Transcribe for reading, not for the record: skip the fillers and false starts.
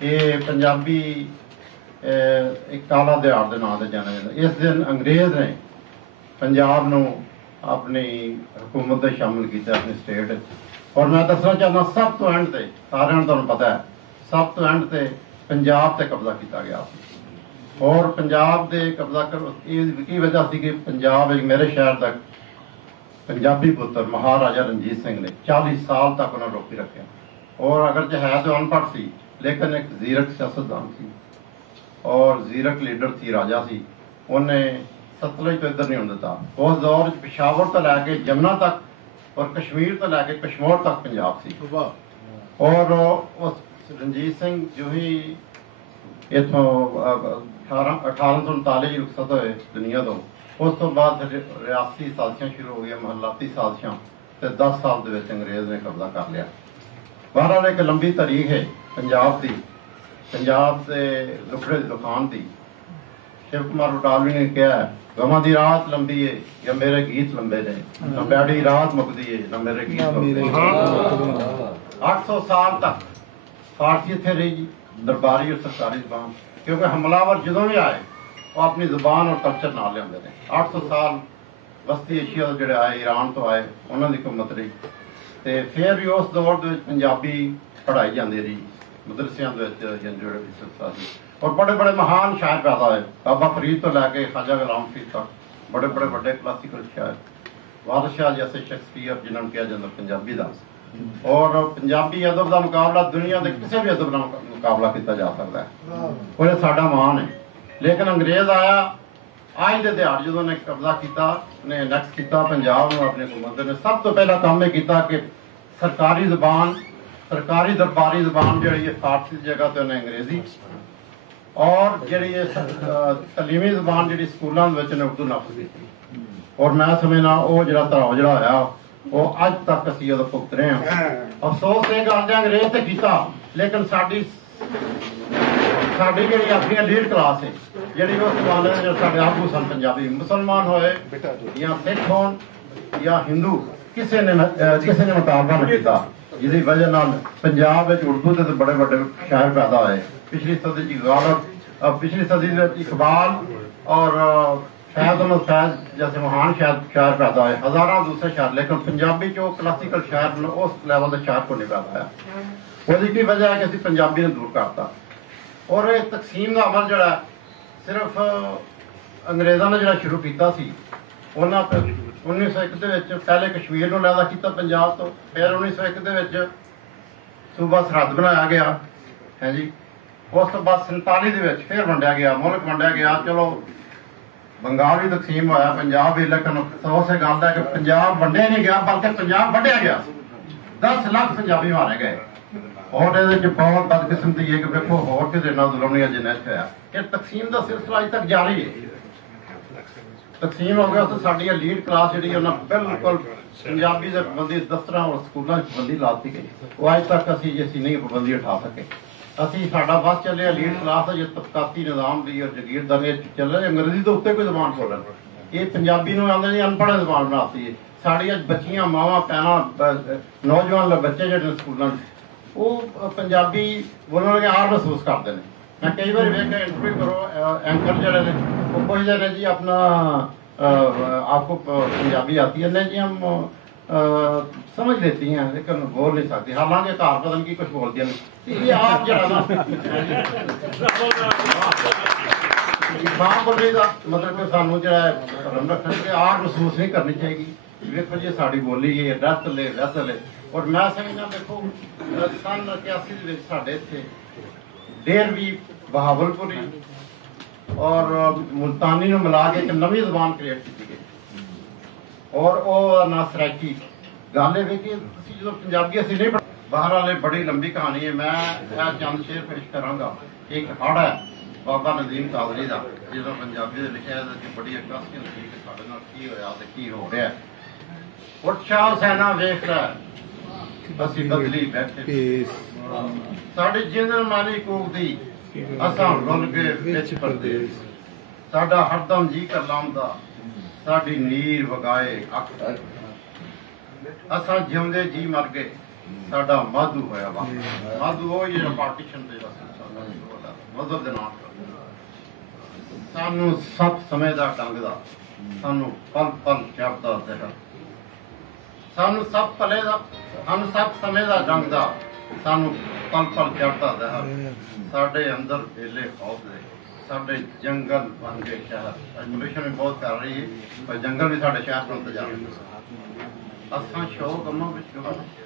یہ پنجابی ایک کالا دیہڑ کے نام سے جانا جاتا. اس دن انگریز نے پنجاب نو اپنی حکومت میں شامل کیا اپنی سٹیٹ. اور میں دسنا چاہتا سب تو اینڈ تے سارے تمہیں پتا ہے سب تو اینڈ تے پنجاب تے قبضہ کیا گیا. اور پنجاب دے قبضہ کی وجہ سی کہ پنجاب ایک میرے شہر تک پنجابی پتر مہاراجا رنجیت سنگھ نے 40 سال تک انہیں روکی رکھا. اور اگرچہ ہے تو ان پڑھ سی لیکن ایک زیرک سیاستدان سی اور زیرک لیڈر سی راجا سی. انہیں ستلج تو ادھر نہیں ہونے دیتا. اس دور پشاور تو لے کے جمنا تک اور کشمیر تو لے کے کشمور تک پنجاب سی. اور اس رنجیت سنگھ جو ہی اتوں 1839 رخصت ہوئے دنیا تو اس تو بعد ریاستی سازشاں شروع ہو گئی محلاتی سازشاں تے 10 سال دے وچ انگریز نے قبضہ کر لیا. بہرحال ایک لمبی تاریخ ہے پنجاب دی پنجاب دے لکھڑے دکان دی. شیو کمار بٹالوی نے کہا ہے گواں دی رات لمبی ہے یا میرے گیت لمبے نے نہ بیڑی رات مکدی ہے نہ میرے گیت. 800 سال تک فارسی اتنے رہی جی درباری اور سرکاری زبان کیونکہ حملہ جدوں بھی آئے وہ اپنی زبان اور کلچر نہ لے. 800 سال وسطی ایشیا تو جڑے آئے ایران تو آئے انہوں کی حکومت رہی. تے پھر بھی اس دور دے پنجابی پڑھائی جاتی رہی مدرسیاں اور بڑے بڑے مہان شاعر پیدا ہوئے. بابا فرید تو لے کے خواجہ غلام فرید تک بڑے بڑے بڑے کلاسیکل شاعر. بادشاہ جیسے شیکسپیئر جنہوں نے کیا جاتا پنجابی دا. اور پنجابی ادب کا مقابلہ دنیا کے کسی بھی ادب کا مقابلہ کیا جا سکتا ہے. اور یہ ساڈا مان ہے. لیکن انگریز آیا آج کے دیہڑ جدوں نے قبضہ کیا نے انیکس کیا پنجاب میں اپنی حکومت نے سب تو پہلا کام یہ کیا کہ سرکاری زبان سرکاری درباری زبان جہی ہے فارسی کی جگہ تو انہیں انگریزی اور جہی تعلیمی زبان جی سکولوں میں اردو نافذ کی. اور میں سمجھنا وہ جڑا تراؤ جڑا ہوا وہ اج تک اسی وہ بھگت رہے ہیں. افسوس یہ گل انگریز سے کیتا لیکن ساری جی اپنی لیڈ کلاس ہے جی اس زمانے میں سارے آگو سن پنجابی مسلمان ہوئے یا سکھ ہون یا ہندو کسی نے مطالبہ نہیں کیا جس وجہ پنجاب اردو کے بڑے بڑے شاعر پیدا ہوئے. پچھلی صدی کی غالب پچھلی صدی میں اقبال اور فیض احمد فیض جیسے مہان شاعر پیدا ہوئے ہزاروں دوسرے شاعر. لیکن پنجابی جو کلاسیکل شاعر اس لیول کے شاعر کو نہیں پیدا ہوا. وہ کی وجہ ہے کہ اسی پنجابی نے دور کرتا. اور یہ تقسیم کا عمل جڑا صرف انگریزوں نے جڑا شروع کیتا سی انہوں 1901 پہلے کشمیر کو لہدا کیا پنجاب تو پھر 1901 صوبہ سرحد بنایا گیا ہے جی. اس تو بعد 47 پھر ونڈیا گیا ملک ونڈیا گیا. چلو بنگال بھی تقسیم ہوا پنجاب بھی لیکن افسوس سے گل ہے کہ پنجاب ونڈیا نہیں گیا بلکہ پنجاب وڈیا گیا. 10 لاکھ پنجابی مارے گئے. اور یہ بہت بدقسمتی ہے کہ دیکھو ہو کسی ظلم نہیں جنہیں ہوا. یہ تقسیم کا سلسلہ اج تک جاری ہے. تقسیم ہو گیا تو ساری لیڈ کلاس جی بالکل پنجابی سے پابندی دفتر اور سکولوں کی پابندی لاتی گئی. وہ اج تک اسی نہیں پابندی اٹھا سکے. اسی ساڈا بس چلے لیڈ کلاس ہے جو طبقاتی نظام دی اور جگیرداری چل رہے انگریزی کے اتنے کوئی زبان بولن. یہ پنجابی نو آدھے جی انپڑھ زبان بناتی ہے. ساری بچیاں ماواں پینا نوجوان بچے جڑے سکولوں وہ پنجابی بولنے لگے آر محسوس کرتے ہیں. میں کئی بار ویک انٹرویو کرو اینکر جڑے نے وہ پوچھتے ہیں جی اپنا آپ کو پنجابی آتی ہے. نہیں جی ہم سمجھ لیتی ہیں لیکن بول نہیں سکتی. حالانکہ گھر پتہ نہیں کچھ بولتی نہیں. یہ آپ جڑا نا ماں بولی کا مطلب کہ سانو جڑا قدم رکھنا کہ آر محسوس نہیں کرنی چاہیے. دیکھو جی ساری بولی ہے رت لے رت لے. اور میں سمجھنا دیکھو سن 81 ساڈے اتنے ڈیروی بہاولپوری اور ملتانی نو ملا کے ایک نوی زبان کریٹ کی گئی. اور وہ نہ سرائکی گل ہے کہ جب پنجابی اسی نہیں پڑھ. بہرحال بڑی لمبی کہانی ہے. میں چند شعر پیش کراں گا. ایک ہڑ ہے بابا ندیم قادری کا جدو پنجابی لکھا ہے بڑی عکاسی ہوتی ہے کہ سارے نال کی ہوا تو کی ہو رہا ہے. اٹھ شاہ سینا ویخ رہا اسی بدلی بیٹھے ساڈی جند مانی کوکدی اساں رل گئے وچ پردیس. ساڈا ہردم جی کر لامدا ساڈی نیر وگائے اکھ اساں جیوندے جی مر گئے ਸਾਡਾ ਮਾਧੂ ਹੋਇਆ ਵਾ ਮਾਧੂ ਉਹ ਜਿਹੜਾ ਪਾਰਟੀਸ਼ਨ ਤੇ ਮਜ਼ਹਬ ਦੇ ਨਾਮ ਸਾਨੂੰ ਸਭ ਸਮੇਂ ਦਾ ਢੰਗ ਦਾ ਸਾਨੂੰ ਪਲ ਪਲ ਚੱਪਦਾ ਜ਼ਹਿਰ ਸਾਨੂੰ ਸਭ ਭਲੇ ਦਾ ਸਾਨੂੰ ਸਭ ਸਮੇਂ ਦਾ ਢੰਗ ਦਾ ਸਾਨੂੰ ਪਲ ਪਲ ਚੱਪਦਾ ਜ਼ਹਿਰ ਸਾਡੇ ਅੰਦਰ ਵੇਲੇ ਖੌਫ ਦੇ ਸਾਡੇ ਜੰਗਲ ਬਣ ਗਏ ਸ਼ਹਿਰ ਪੋਲਿਊਸ਼ਨ ਵੀ ਬਹੁਤ ਕਰ ਰਹੀ ਹੈ ਪਰ ਜੰਗਲ ਵੀ ਸਾਡੇ ਸ਼ਹਿਰ ਨੂੰ ਇੰਤਜ਼ਾਰ ਅਸਾਂ ਸ਼ੌਕ ਅੰਮਾਂ ਵਿੱਚ